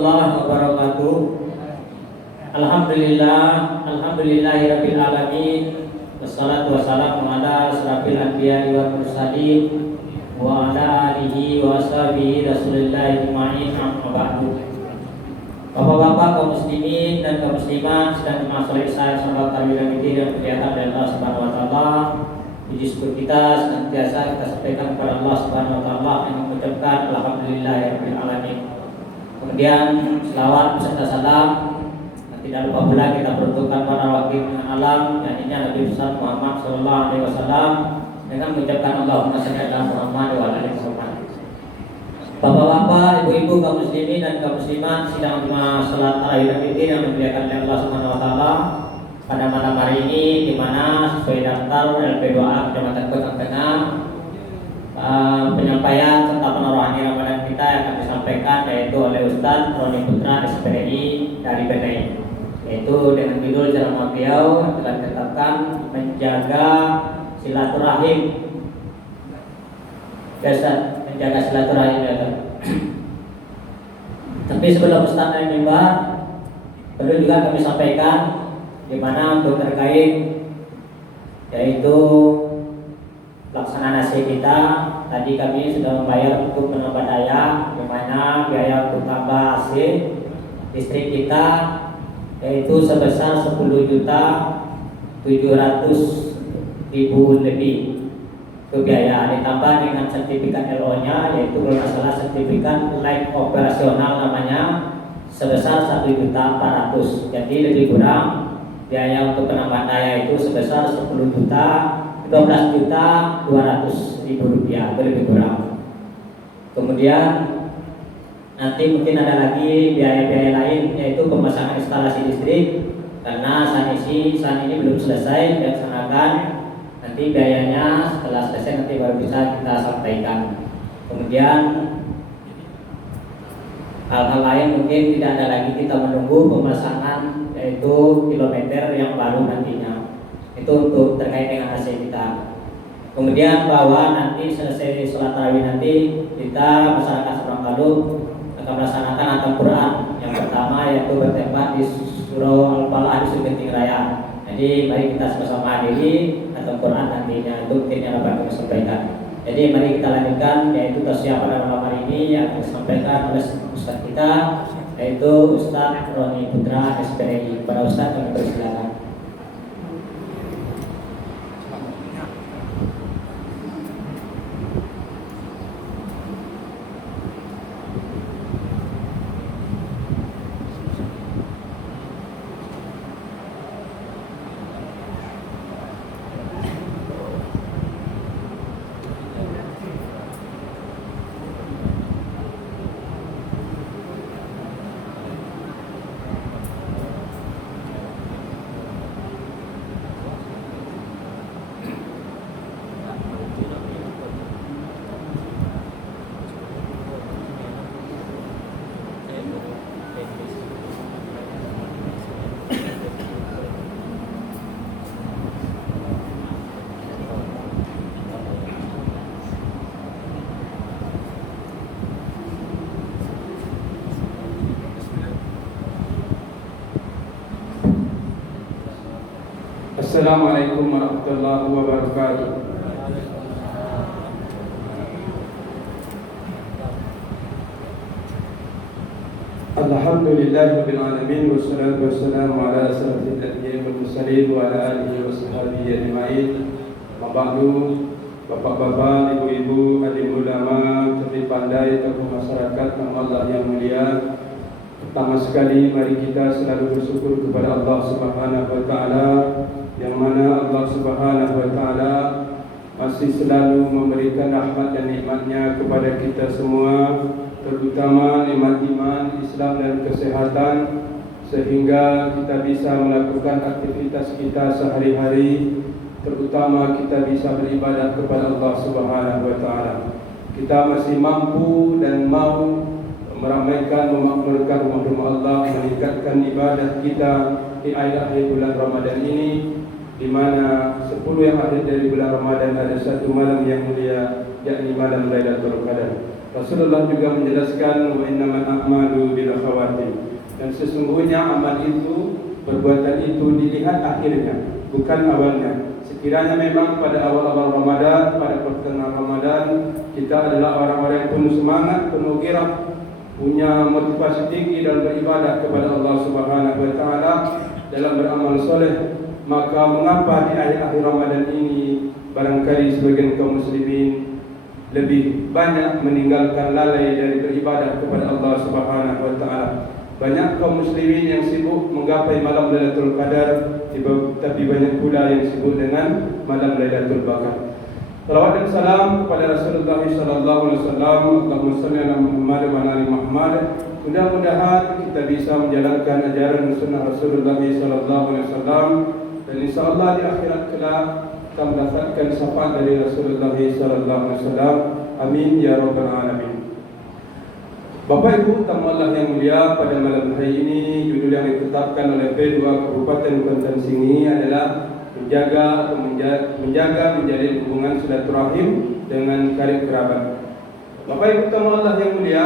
warahmatullahi wabarakatuh. Alhamdulillahirabbil alamin. Wassalatu wassalamu ala asrofil anbiya'i wal mursalin wa ala alihi wa ashabihi Rasulillah ajma'in, amma ba'du. Bapak-bapak kaum muslimin dan kaum muslimat sedang dimaksud saya sahabat tarbiyyah yang kelihatan dari Allah Subhanahu wa taala. Puji syukur kita senantiasa kita sampaikan kepada Allah Subhanahu wa taala yang mengucapkan alhamdulillahirabbil alamin. Kemudian selawat beserta salam tidak lupa pula kita peruntukkan para wakil alam yang ini Nabi besar Muhammad sallallahu alaihi wasallam dengan mengucapkan Allahumma shalli ala Muhammad wa ala ali Muhammad. Bapak-bapak, ibu-ibu kaum muslimin dan kaum muslimat sidang Jumat salat tarawih yang dimuliakan oleh Allah Subhanahu wa taala. Pada malam hari ini, di mana sesuai daftar LP2A Kecamatan Kota Tengah, penyampaian tentang penorohani Ramadan kita yang akan disampaikan yaitu oleh Ustadz Roni Putra SPDI dari BNI, yaitu dengan judul ceramah beliau yang telah ditetapkan menjaga silaturahim. Biasa menjaga silaturahim ya. Tapi sebelum Ustadz naik mimbar, perlu juga kami sampaikan di mana untuk terkait yaitu pelaksanaan AC kita. Tadi kami sudah membayar untuk penambah daya, di mana biaya untuk tambah AC listrik kita yaitu sebesar 10.700.000 lebih. Itu biaya ditambah dengan sertifikat LO-nya yaitu kalau tidak salah sertifikat live operasional namanya sebesar 1.400.000. Jadi lebih kurang biaya untuk penambahan daya itu sebesar 12.200.000 rupiah, lebih kurang. Kemudian nanti mungkin ada lagi biaya-biaya lain yaitu pemasangan instalasi listrik, karena saat ini belum selesai dilaksanakan. Nanti biayanya setelah selesai nanti baru bisa kita sampaikan. Kemudian hal-hal lain mungkin tidak ada lagi, kita menunggu pemasangan yaitu kilometer yang baru nantinya. Itu untuk terkait dengan AC kita. Kemudian bahwa nanti selesai sholat tarawih nanti kita masyarakat Sorongkalu akan melaksanakan atam Quran. Yang pertama yaitu bertempat di Surau Al-Falah di Sugenting Raya. Jadi mari kita sama-sama hadiri atam Quran nantinya. Itu mungkin yang dapat kami sampaikan. Jadi mari kita lanjutkan yaitu tausiah pada malam hari ini yang disampaikan oleh Ustaz kita yaitu Ustaz Roni Putra SPDI. Para Ustaz kami persilakan. Assalamualaikum warahmatullahi wabarakatuh. Alhamdulillahirabbil alamin wassalatu wassalamu ala asyrafil anbiya'i wal mursalin wa ala alihi wa sahbihi ajma'in. Mabadu, bapak-bapak, ibu-ibu, alim ulama, cerdik pandai, tokoh masyarakat nama Allah yang mulia. Pertama sekali mari kita selalu bersyukur kepada Allah Subhanahu wa taala, yang mana Allah Subhanahu wa taala masih selalu memberikan rahmat dan nikmatnya kepada kita semua, terutama nikmat iman, Islam dan kesehatan, sehingga kita bisa melakukan aktivitas kita sehari-hari, terutama kita bisa beribadah kepada Allah Subhanahu wa taala. Kita masih mampu dan mau meramaikan, memakmurkan rumah-rumah Allah, meningkatkan ibadah kita di akhir bulan Ramadan ini, di mana 10 yang akhir dari bulan Ramadan ada satu malam yang mulia, yakni malam Lailatul Qadar. Rasulullah juga menjelaskan wa innamal a'malu bil khawatim, dan sesungguhnya amal itu, perbuatan itu dilihat akhirnya, bukan awalnya. Sekiranya memang pada awal-awal Ramadan, pada pertengahan Ramadan, kita adalah orang-orang yang penuh semangat, penuh gairah, punya motivasi tinggi dalam beribadah kepada Allah Subhanahu wa taala, dalam beramal soleh, maka mengapa di akhir-akhir Ramadan ini barangkali sebagian kaum muslimin lebih banyak meninggalkan lalai dari beribadah kepada Allah Subhanahu wa taala. Banyak kaum muslimin yang sibuk menggapai malam Lailatul Qadar, tapi banyak pula yang sibuk dengan malam Lailatul Qadar. Salawat dan salam kepada Rasulullah sallallahu alaihi wasallam. Allahumma shalli ala Muhammad wa ala Muhammad. Mudah-mudahan kita bisa menjalankan ajaran sunnah Rasulullah sallallahu alaihi wasallam, dan insyaallah di akhirat kelak akan mendapatkan syafaat dari Rasulullah sallallahu alaihi wasallam. Amin ya rabbal alamin. Bapak Ibu tamu Allah yang mulia, pada malam hari ini judul yang ditetapkan oleh P2 Kabupaten Kuantan Singi adalah menjaga menjalin hubungan silaturahim dengan karib kerabat. Bapak Ibu tamu Allah yang mulia,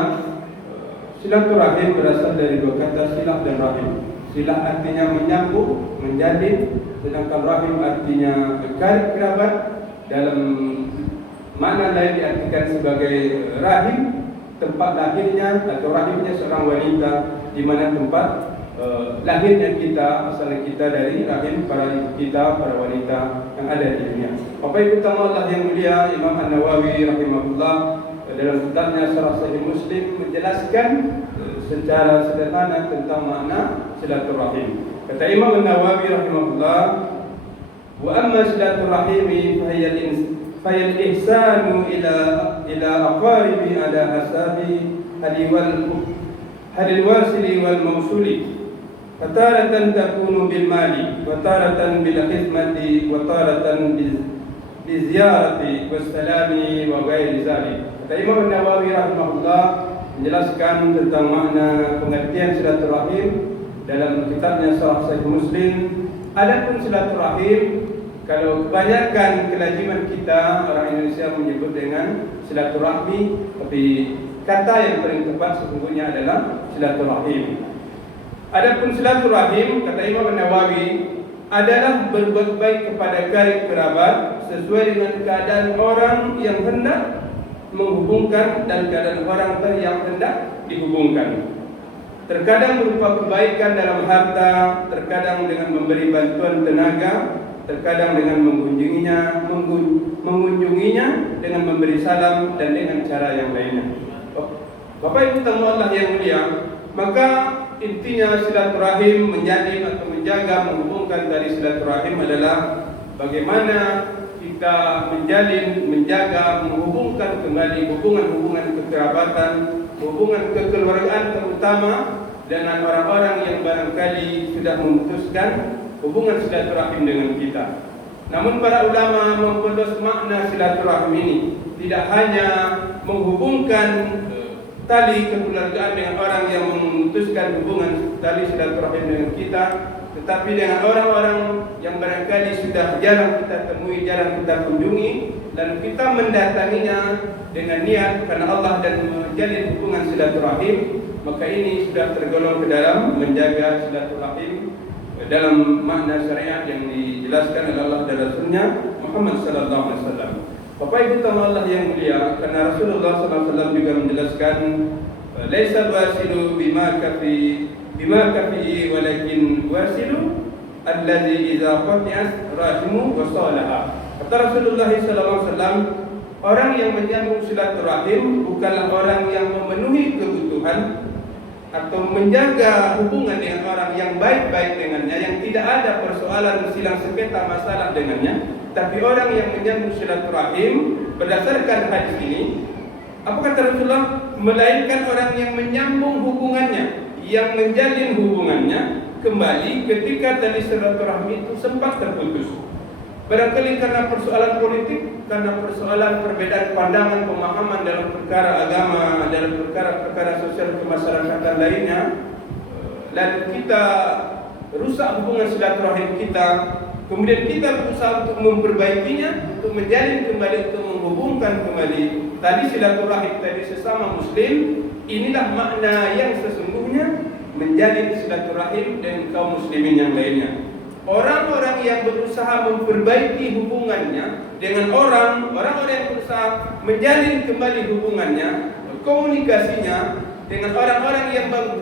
silaturahim berasal dari dua kata silah dan rahim. Silah artinya menyambung, menjalin, sedangkan rahim artinya karib kerabat. Dalam makna lain diartikan sebagai rahim, tempat lahirnya atau rahimnya seorang wanita, di mana tempat lahirnya kita, asalnya kita dari rahim para ibu kita, para wanita yang ada di dunia. Bapak Ibu tamu Allah yang mulia, Imam An-Nawawi rahimahullah dalam kitabnya Syarah Sahih Muslim menjelaskan secara sederhana tentang makna silaturahim. Kata Imam An-Nawawi rahimahullah, wa amma silaturahimi fahiyal ihsanu ila aqaribi ala hasabi halil wasili wal mawsuli. Fataratan takunu bil mali, fataratan bil khidmati, wa taratan bil ziyarati was salami wa ghairi zalik. Kata Imam Nawawi rahimahullah menjelaskan tentang makna pengertian silaturahim dalam kitabnya Syarah Sahih Muslim. Adapun silaturahim, kalau kebanyakan kelaziman kita orang Indonesia menyebut dengan silaturahmi, tapi kata yang paling tepat sesungguhnya adalah silaturahim. Adapun silaturahim, kata Imam Nawawi, adalah berbuat baik kepada karib kerabat sesuai dengan keadaan orang yang hendak menghubungkan dan keadaan orang yang hendak dihubungkan. Terkadang berupa kebaikan dalam harta, terkadang dengan memberi bantuan tenaga, terkadang dengan mengunjunginya dengan memberi salam dan dengan cara yang lainnya. Bapak Ibu tamu Allah yang mulia, maka intinya silaturahim, menjalin atau menjaga, menghubungkan dari silaturahim adalah bagaimana kita menjalin, menjaga, menghubungkan kembali hubungan-hubungan kekerabatan, hubungan kekeluargaan, terutama dengan orang-orang yang barangkali sudah memutuskan hubungan silaturahim dengan kita. Namun para ulama memperluas makna silaturahim ini, tidak hanya menghubungkan tali kekeluargaan dengan orang yang memutuskan hubungan tali silaturahim dengan kita, tetapi dengan orang-orang yang barangkali sudah jarang kita temui, jarang kita kunjungi, dan kita mendatanginya dengan niat karena Allah dan menjalin hubungan silaturahim, maka ini sudah tergolong ke dalam menjaga silaturahim dalam makna syariat yang dijelaskan oleh Allah dan Rasulnya Muhammad sallallahu alaihi wasallam. Bapak Ibu tamu Allah yang mulia, karena Rasulullah sallallahu alaihi wasallam juga menjelaskan laisa wasilu bima kafi walakin wasilu alladzi idza qati'at rahimu wa salaha. Kata Rasulullah sallallahu alaihi wasallam, orang yang menyambung silaturahim bukanlah orang yang memenuhi kebutuhan atau menjaga hubungan dengan orang yang baik-baik dengannya, yang tidak ada persoalan silang sengketa masalah dengannya, tapi orang yang menyambung silaturahim berdasarkan hadis ini, apa kata Rasulullah? Melainkan orang yang menyambung hubungannya, yang menjalin hubungannya kembali ketika tali silaturahmi itu sempat terputus. Barangkali karena persoalan politik, karena persoalan perbedaan pandangan, pemahaman dalam perkara agama, dalam perkara-perkara sosial kemasyarakatan lainnya, dan kita rusak hubungan silaturahim kita, kemudian kita berusaha untuk memperbaikinya, untuk menjalin kembali, untuk menghubungkan kembali tadi silaturahim tadi sesama muslim. Inilah makna yang sesungguhnya menjalin silaturahim dengan kaum muslimin yang lainnya. Orang-orang yang berusaha memperbaiki hubungannya dengan orang-orang yang berusaha menjalin kembali hubungannya, komunikasinya dengan orang-orang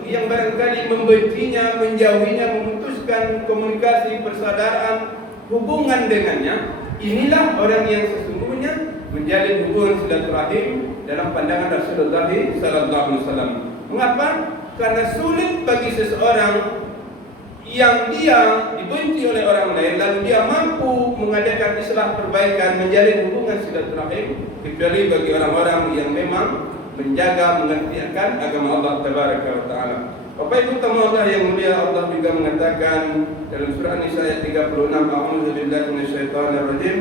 yang barangkali membencinya, menjauhinya, memutuskan komunikasi persaudaraan hubungan dengannya, inilah orang yang sesungguhnya menjalin hubungan silaturahim dalam pandangan Rasulullah sallallahu alaihi wasallam. Mengapa? Karena sulit bagi seseorang yang dia dibenci oleh orang lain lalu dia mampu mengadakan islah perbaikan, menjalin hubungan silaturahim, kecuali bagi orang-orang yang memang menjaga, mengertikan agama Allah tabaraka wa taala. Bapak Ibu tamu Allah yang mulia, Allah juga mengatakan dalam surah An-Nisa ayat 36, A'udzu billahi minasyaitonir rajim,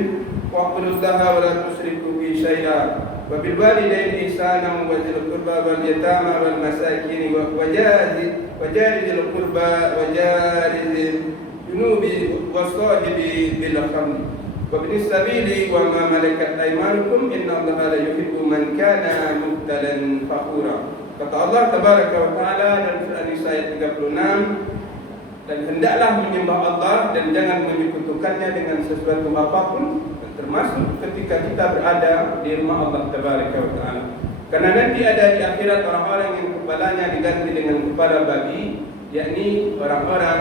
wa'budullaha wa la tusyriku bihi syai'a wa bil walidayni ihsanan wa dzil qurba wal yatama wal masakin wa jari qurba wa jari junubi wa sahibi bil khamr wa bin sabili wa ma malakat aymanukum innallaha la yuhibbu man kana mubtalan fakhura. Kata Allah tabaraka wa taala dalam surah An-Nisa ayat 36, dan hendaklah menyembah Allah dan jangan menyekutukannya dengan sesuatu apapun, termasuk ketika kita berada di rumah Allah tabaraka wa taala. Karena nanti ada di akhirat orang-orang yang kepalanya diganti dengan kepala babi, yakni orang-orang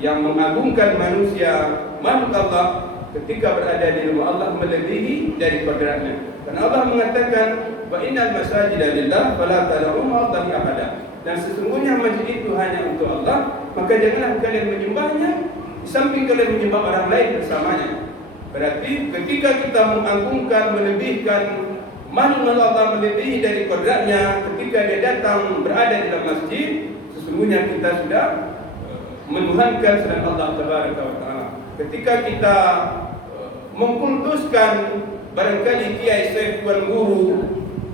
yang mengagungkan manusia, makhluk Allah, ketika berada di rumah Allah melebihi dari kodratnya. Karena Allah mengatakan, wa innal masajida lillah fala tad'u ma'allahi ahada. Dan sesungguhnya masjid itu hanya untuk Allah, maka janganlah kalian menyembahnya di samping kalian menyembah orang lain bersamanya. Berarti ketika kita mengagungkan, melebihkan makhluk Allah melebihi dari kodratnya, ketika dia datang berada di dalam masjid, sesungguhnya kita sudah menuhankan selain Allah tabaraka wa taala. Ketika kita mengkultuskan barangkali kiai, syekh, tuan guru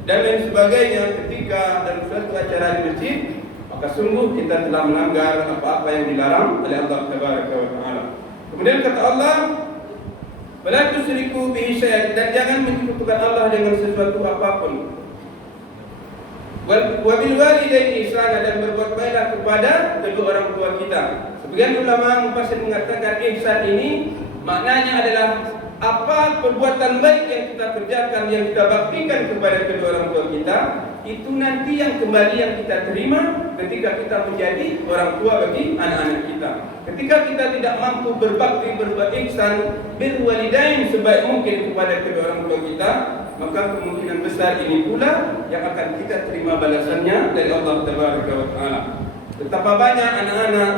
dan lain sebagainya ketika dalam suatu acara di masjid, maka sungguh kita telah melanggar apa-apa yang dilarang oleh Allah tabaraka wa taala. Kemudian kata Allah, "Wala tusyriku bihi syai'an," dan jangan menyekutukan Allah dengan sesuatu apapun. Wa bil walidayni ihsana, dan berbuat baiklah kepada kedua orang tua kita. Sebagian ulama mufassir mengatakan ihsan ini maknanya adalah apa perbuatan baik yang kita kerjakan, yang kita baktikan kepada kedua orang tua kita, itu nanti yang kembali yang kita terima ketika kita menjadi orang tua bagi anak-anak kita. Ketika kita tidak mampu berbakti, berbuat ihsan, bil walidain sebaik mungkin kepada kedua orang tua kita, maka kemungkinan besar ini pula yang akan kita terima balasannya dari Allah tabaraka wa taala. Betapa banyak anak-anak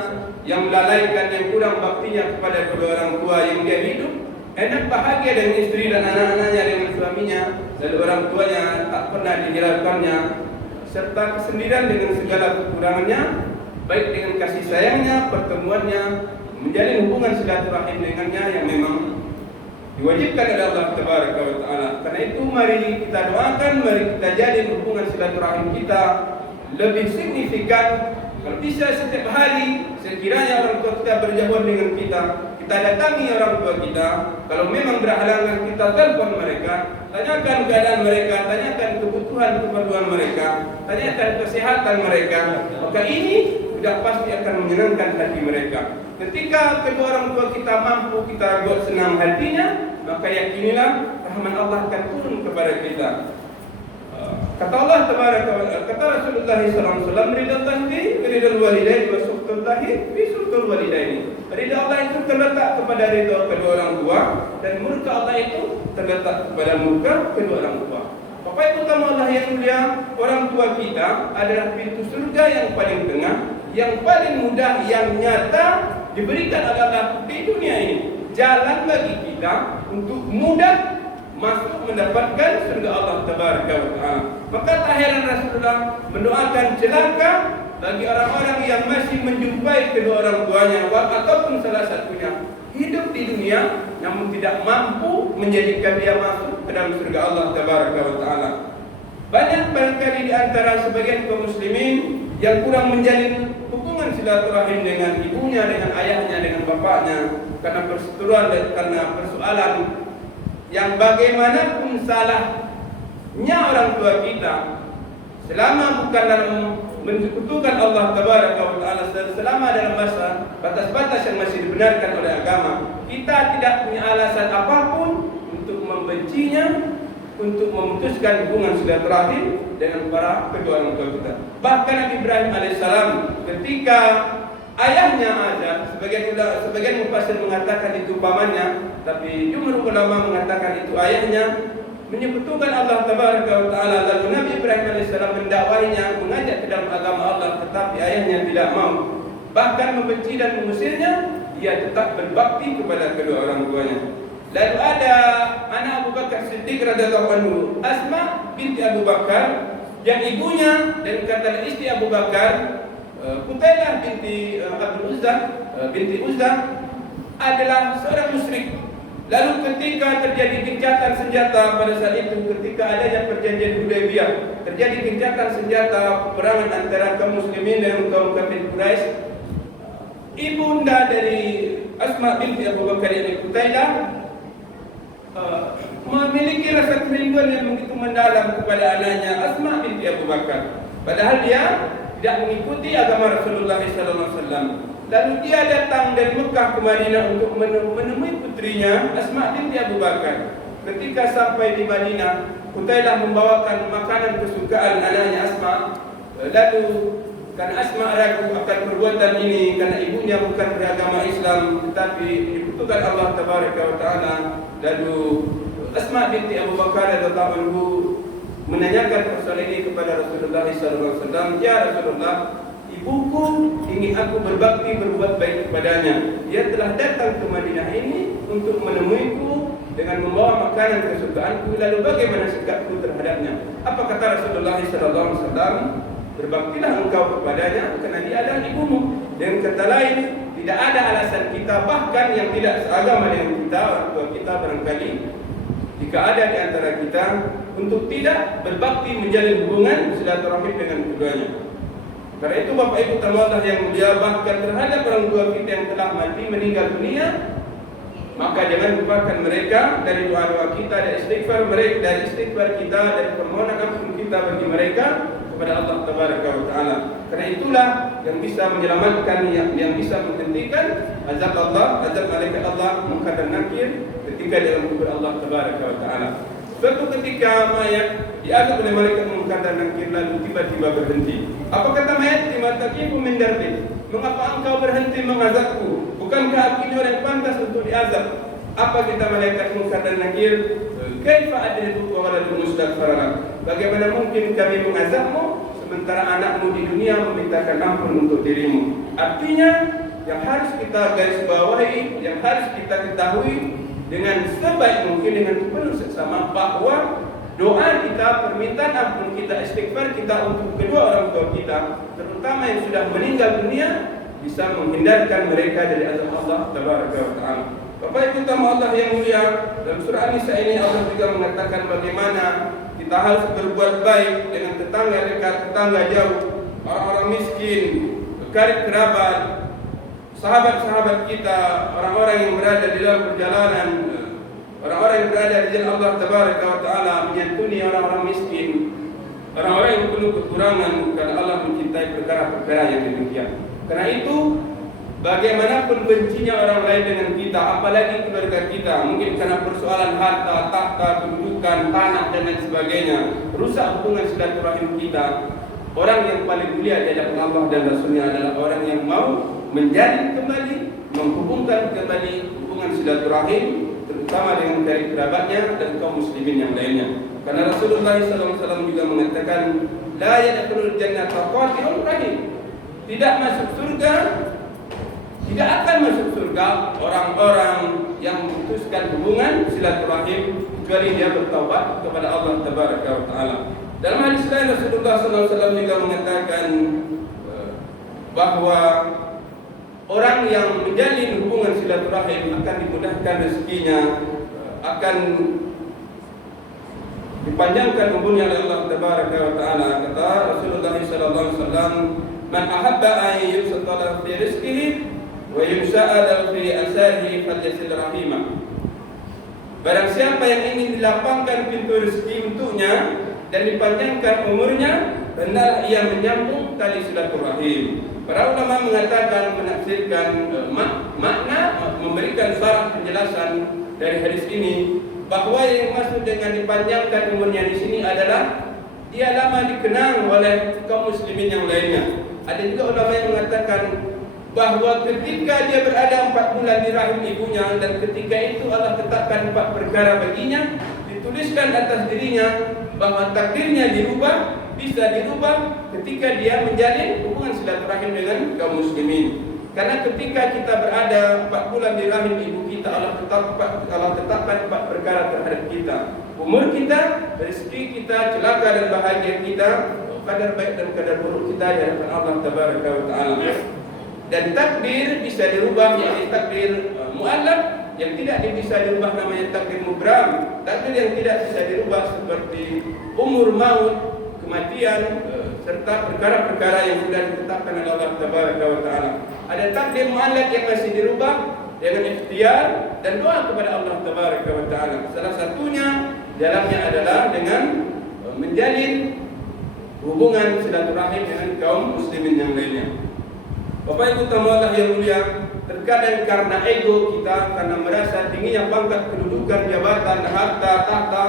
yang melalaikan, yang kurang baktinya kepada kedua orang tua yang dia hidup, enak bahagia dengan istri dan anak-anaknya, dengan suaminya, lalu orang tuanya tak pernah dihiraukannya, serta kesendirian dengan segala kekurangannya, baik dengan kasih sayangnya, pertemuannya, menjalin hubungan silaturahim dengannya yang memang diwajibkan oleh Allah tabaraka wa taala. Karena itu mari kita doakan, mari kita jalin hubungan silaturahim kita lebih signifikan. Kalau bisa setiap hari, sekiranya orang tua kita berjauhan dengan kita, kita datangi orang tua kita. Kalau memang berhalangan, kita telepon mereka, tanyakan keadaan mereka, tanyakan kebutuhan mereka, tanyakan kesehatan mereka. Maka ini sudah pasti akan menyenangkan hati mereka. Ketika kedua orang tua kita mampu kita buat senang hatinya, maka yakinilah rahmat Allah akan turun kepada kita. Kata Allah tabaraka wa taala, kata Rasulullah sallallahu alaihi wasallam, ridal walidain wa sukhtullahi fi sukhtul walidain. Ridha Allah itu terletak kepada ridha kedua orang tua, dan murka Allah itu terletak kepada murka kedua orang tua. Bapak Ibu tamu Allah yang mulia, orang tua kita adalah pintu surga yang paling tengah, yang paling mudah, yang nyata diberikan oleh Allah di dunia ini. Jalan bagi kita untuk mudah masuk mendapatkan surga Allah tabaraka wa taala. Maka tak heran Rasulullah mendoakan celaka bagi orang-orang yang masih menjumpai kedua orang tuanya ataupun salah satunya hidup di dunia namun tidak mampu menjadikan dia masuk ke dalam surga Allah tabaraka wa taala. Banyak barangkali di antara sebagian kaum muslimin yang kurang menjalin hubungan silaturahim dengan ibunya, ibunya dengan ayahnya, dengan bapaknya, karena perseteruan dan karena persoalan yang bagaimanapun salahnya orang tua kita, selama bukan dalam mensekutukan Allah Tabaraka wa Ta'ala, selama dalam batas-batas yang masih dibenarkan oleh agama, kita tidak punya alasan apapun untuk membencinya, untuk memutuskan hubungan silaturahim dengan para kedua orang tua kita. Bahkan Nabi Ibrahim alaihissalam ketika ayahnya ada, sebagian mufassir mengatakan itu pamannya, tapi jumhur ulama mengatakan itu ayahnya, menyekutukan Allah Tabaraka wa Ta'ala. Lalu Nabi Ibrahim alaihissalam mendakwahinya, mengajak ke dalam agama Allah, tetapi ayahnya tidak mau, bahkan membenci dan mengusirnya. Dia tetap berbakti kepada kedua orang tuanya. Lalu ada anak Abu Bakar Siddiq radhiyallahu anhu, Asma binti Abu Bakar, yang ibunya dan kata istri Abu Bakar, Qutailah binti Abdul Uzza binti Uzza, adalah seorang musyrik. Lalu ketika terjadi gencatan senjata pada saat itu, ketika adanya perjanjian Hudaybiyah, terjadi gencatan senjata peperangan antara kaum muslimin dan kaum kafir Quraisy, ibunda dari Asma binti Abu Bakar ini, Qutailah, memiliki rasa kerinduan yang begitu mendalam kepada anaknya Asma binti Abu Bakar. Padahal dia tidak mengikuti agama Rasulullah SAW. Lalu dia datang dari Mekah ke Madinah untuk menemui putrinya Asma binti Abu Bakar. Ketika sampai di Madinah, Qutailah membawakan makanan kesukaan anaknya Asma. Lalu karena Asma ragu akan perbuatan ini, karena ibunya bukan beragama Islam tetapi menyekutukan Allah Tabaraka wa Ta'ala, lalu Asma binti Abu Bakar radhiyallahu anhu menanyakan persoalan ini kepada Rasulullah SAW. Ya Rasulullah, ibuku ingin aku berbakti, berbuat baik kepadanya. Dia telah datang ke Madinah ini untuk menemuiku dengan membawa makanan kesukaanku. Lalu bagaimana sikapku terhadapnya? Apa kata Rasulullah SAW? Berbaktilah engkau kepadanya karena dia adalah ibumu. Dan kata lain, tidak ada alasan kita, bahkan yang tidak seagama dengan kita, orang tua kita barangkali, jika ada di antara kita, untuk tidak berbakti menjalin hubungan silaturahim dengan keduanya. Karena itu Bapak Ibu tamulah yang mulia, bahkan terhadap orang tua kita yang telah mati, meninggal dunia, maka jangan lupakan mereka dari doa-doa kita, dari istighfar mereka, dari istighfar kita, dari permohonan ampun kita bagi mereka kepada Allah Tabaraka wa Ta'ala. Karena itulah yang bisa menyelamatkan, yang bisa menghentikan azab Allah, azab malaikat Allah munkar dan nakir ketika dalam kubur Allah Tabaraka wa Ta'ala. Suatu ketika mayat diazab oleh malaikat munkar dan nakir, lalu tiba-tiba berhenti. Apa kata mayat? Timatakiku min darbi. Mengapa engkau berhenti mengazabku? Bukankah aku ini orang pantas untuk diazab? Apa kita malaikat munkar dan nakir? Kaifa adribuka wa la mustaghfara? Bagaimana mungkin kami mengazabmu sementara anakmu di dunia memintakan ampun untuk dirimu? Artinya yang harus kita garis bawahi, yang harus kita ketahui dengan sebaik mungkin, dengan penuh seksama, bahwa doa kita, permintaan ampun kita, istighfar kita untuk kedua orang tua kita, terutama yang sudah meninggal dunia, bisa menghindarkan mereka dari azab Allah Tabaraka wa Ta'ala. Bapak Ibu tamu Allah yang mulia, dalam surah An-Nisa ini Allah juga mengatakan bagaimana kita harus berbuat baik dengan tetangga dekat, tetangga jauh, orang-orang miskin, karib kerabat, sahabat-sahabat kita, orang-orang yang berada di dalam perjalanan, orang-orang yang berada di jalan Allah Tabaraka wa Ta'ala, menyantuni orang-orang miskin, orang-orang yang penuh kekurangan, karena Allah mencintai perkara-perkara yang demikian. Karena itu, bagaimanapun bencinya orang lain dengan kita, apalagi keluarga kita, mungkin karena persoalan harta, tahta, kedudukan, tanah dan lain sebagainya, rusak hubungan silaturahim kita. Orang yang paling mulia di hadapan Allah dan Rasulnya adalah orang yang mau menjalin kembali, menghubungkan kembali hubungan silaturahim, terutama dengan dari kerabatnya dan kaum muslimin yang lainnya. Karena Rasulullah SAW juga mengatakan, la yadkhulul jannata qati'ur rahim. Tidak masuk surga, tidak akan masuk surga orang-orang yang memutuskan hubungan silaturahim kecuali dia bertaubat kepada Allah Tabaraka wa Ta'ala. Dalam hadis lain Rasulullah SAW juga mengatakan bahwa orang yang menjalin hubungan silaturahim akan dimudahkan rezekinya, akan dipanjangkan umurnya oleh Allah Tabaraka wa Ta'ala. Kata Rasulullah SAW, man ahabba an yusalla fi rizqihi wa yusa'ala fi asarihi falyasil rahimah. Barang siapa yang ingin dilapangkan pintu rezeki untuknya dan dipanjangkan umurnya, hendaklah ia menyambung tali silaturahim. Para ulama mengatakan, menafsirkan makna, memberikan syarah penjelasan dari hadis ini, bahwa yang maksud dengan dipanjangkan umurnya di sini adalah dia lama dikenang oleh kaum muslimin yang lainnya. Ada juga ulama yang mengatakan bahwa ketika dia berada 4 bulan di rahim ibunya, dan ketika itu Allah tetapkan 4 perkara baginya, dituliskan atas dirinya bahwa takdirnya dirubah, bisa dirubah ketika dia menjalin hubungan silaturahim dengan kaum muslimin. Karena ketika kita berada 4 bulan di rahim ibu kita, Allah tetapkan 4 perkara terhadap kita: umur kita, rezeki kita, celaka dan bahagia kita, kadar baik dan kadar buruk kita di hadapan Allah Tabaraka wa Ta'ala. Dan takdir bisa dirubah menjadi takdir mu'allaq, yang tidak bisa dirubah namanya takdir mubram. Takdir yang tidak bisa dirubah seperti umur, maut, kematian, serta perkara-perkara yang sudah ditetapkan oleh Allah Tabaraka wa Ta'ala. Ada takdir mu'allaq yang masih dirubah dengan ikhtiar dan doa kepada Allah Tabaraka wa Ta'ala. Salah satunya dalamnya adalah dengan menjalin hubungan silaturahim dengan kaum muslimin yang lainnya. Bapak Ibu tamu Allah yang mulia, terkadang karena ego kita, karena merasa tingginya pangkat kedudukan, jabatan, harta, tahta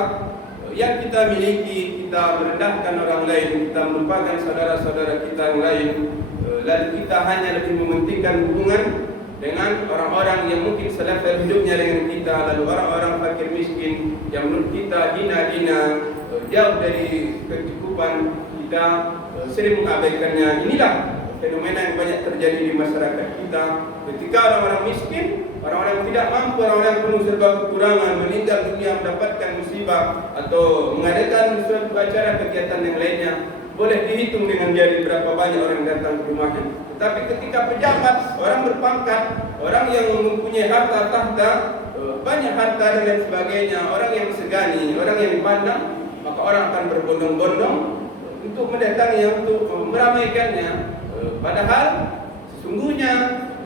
yang kita miliki, kita merendahkan orang lain, kita melupakan saudara-saudara kita yang lain, lalu kita hanya lebih mementingkan hubungan dengan orang-orang yang mungkin selevel hidupnya dengan kita, lalu orang-orang fakir miskin yang menurut kita hina-hina, jauh dari kecukupan, kita sering mengabaikannya. Inilah fenomena yang banyak terjadi di masyarakat kita. Ketika orang-orang miskin, orang-orang yang tidak mampu, orang-orang yang penuh serba kekurangan, meninggal dunia mendapatkan musibah atau mengadakan suatu acara kegiatan yang lainnya, boleh dihitung dengan jari berapa banyak orang yang datang ke rumahnya. Tetapi ketika pejabat, orang berpangkat, orang yang mempunyai harta tahta, banyak harta dan lain sebagainya, orang yang disegani, orang yang dipandang, maka orang akan berbondong-bondong untuk mendatanginya, untuk meramaikannya. Padahal sesungguhnya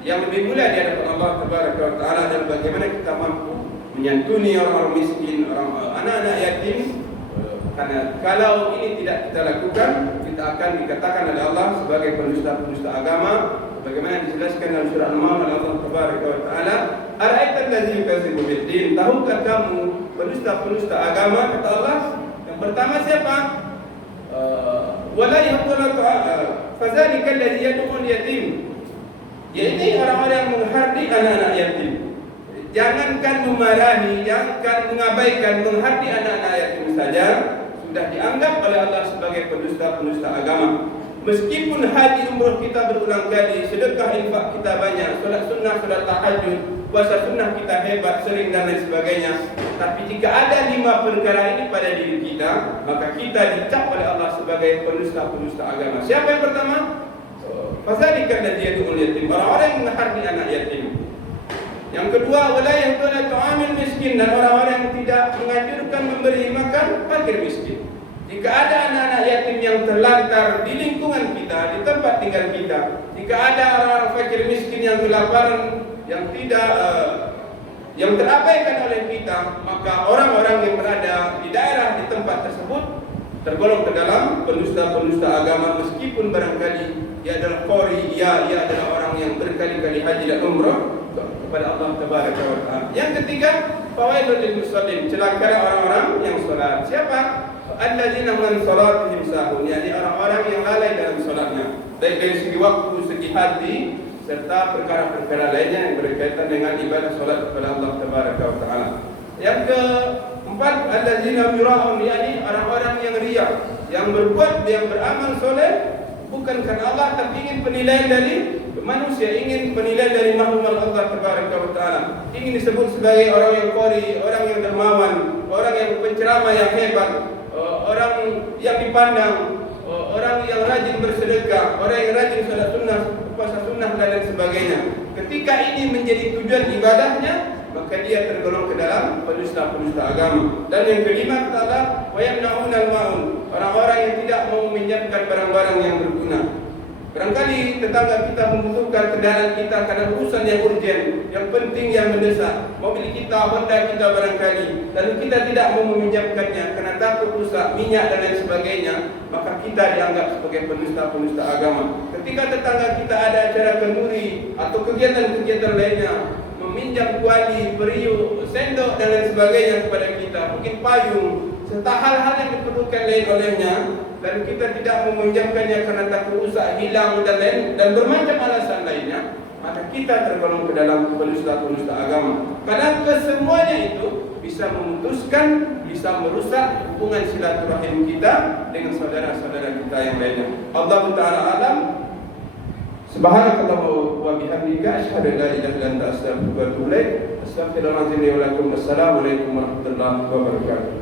yang lebih mulia di hadapan Allah Tabaraka wa Ta'ala adalah bagaimana kita mampu menyantuni orang-orang miskin, anak-anak yatim. Karena kalau ini tidak kita lakukan, kita akan dikatakan oleh Allah sebagai pendusta-pendusta agama. Bagaimana dijelaskan dalam surah Al-Maun oleh Allah Tabaraka wa Ta'ala, "Ara'aital ladzi yukadzibu bid-din?" Tahukah kamu pendusta-pendusta agama? Kata Allah, yang pertama siapa? Wala yahdulu fadzalika alladzi yad'ul yatim. Yaitu orang-orang yang menghardi anak-anak yatim. Jangankan memarahi, jangankan mengabaikan, menghardi anak-anak yatim saja sudah dianggap oleh Allah sebagai pendusta-pendusta agama. Meskipun haji umroh kita berulang kali, sedekah infak kita banyak, solat sunnah, solat tahajud, puasa sunnah kita hebat, sering dan lain sebagainya, tapi jika ada 5 perkara ini pada diri kita, maka kita dicap oleh Allah sebagai pendusta-pendusta agama. Siapa yang pertama? Fadzalika alladzi yad'ul yatim, orang-orang yang menghardi anak yatim. Yang kedua, wala yahduna ta'amil miskin, dan orang-orang yang tidak menganjurkan memberi makan fakir miskin. Jika ada anak-anak yatim yang terlantar di lingkungan kita, di tempat tinggal kita, jika ada orang-orang fakir miskin yang kelaparan, yang tidak yang terabaikan oleh kita, maka orang-orang yang berada di daerah di tempat tersebut tergolong ke dalam pendusta-pendusta agama, meskipun barangkali ia adalah qori, ia adalah orang yang berkali-kali haji dan umrah kepada Allah Tabaraka wa Ta'ala. Yang ketiga, fawailul lil musallin, celaka orang-orang yang salat. Siapa? Alladzina hum salatihim sahun, yakni orang-orang yang lalai dalam salatnya, baik dari segi waktu, segi hati, serta perkara-perkara lainnya yang berkaitan dengan ibadah salat kepada Allah Tabaraka wa Ta'ala. Yang keempat, alladzina yura'un, yakni orang-orang yang riya, yang berbuat, yang beramal soleh bukan karena Allah, tapi ingin penilaian dari manusia, ingin penilaian dari makhluk Allah Tabaraka wa Ta'ala. Ingin disebut sebagai orang yang qori, orang yang dermawan, orang yang penceramah yang hebat, orang yang dipandang, orang yang rajin bersedekah, orang yang rajin salat sunnah, puasa sunnah dan lain sebagainya. Ketika ini menjadi tujuan ibadahnya, maka dia tergolong ke dalam pendusta-pendusta agama. Dan yang kelima adalah wa yamna'un al-ma'un, orang-orang yang tidak mau meminjamkan barang-barang yang berguna. Barangkali tetangga kita membutuhkan kendaraan kita karena urusan yang urgen, yang penting, yang mendesak. Mobil kita, Honda kita barangkali, lalu kita tidak mau meminjamkannya karena takut rusak, minyak dan lain sebagainya, maka kita dianggap sebagai penista-penista agama. Ketika tetangga kita ada acara kenduri atau kegiatan-kegiatan lainnya, meminjam kuali, periuk, sendok dan lain sebagainya kepada kita, mungkin payung, serta hal-hal yang diperlukan lain olehnya, dan kita tidak meminjamkannya karena takut rusak, hilang dan lain, dan bermacam alasan lainnya, maka kita tergolong ke dalam penista-penista agama. Karena kesemuanya itu bisa memutuskan, bisa merusak hubungan silaturahim kita dengan saudara-saudara kita yang lainnya. Allah Ta'ala alam. Subhanakallah wa bihamdika asyhadu an la ilaha illa anta astaghfiruka wa atubu ilaik. Astaghfirullahaladzim wa lakum. Wassalamualaikum warahmatullahi wabarakatuh.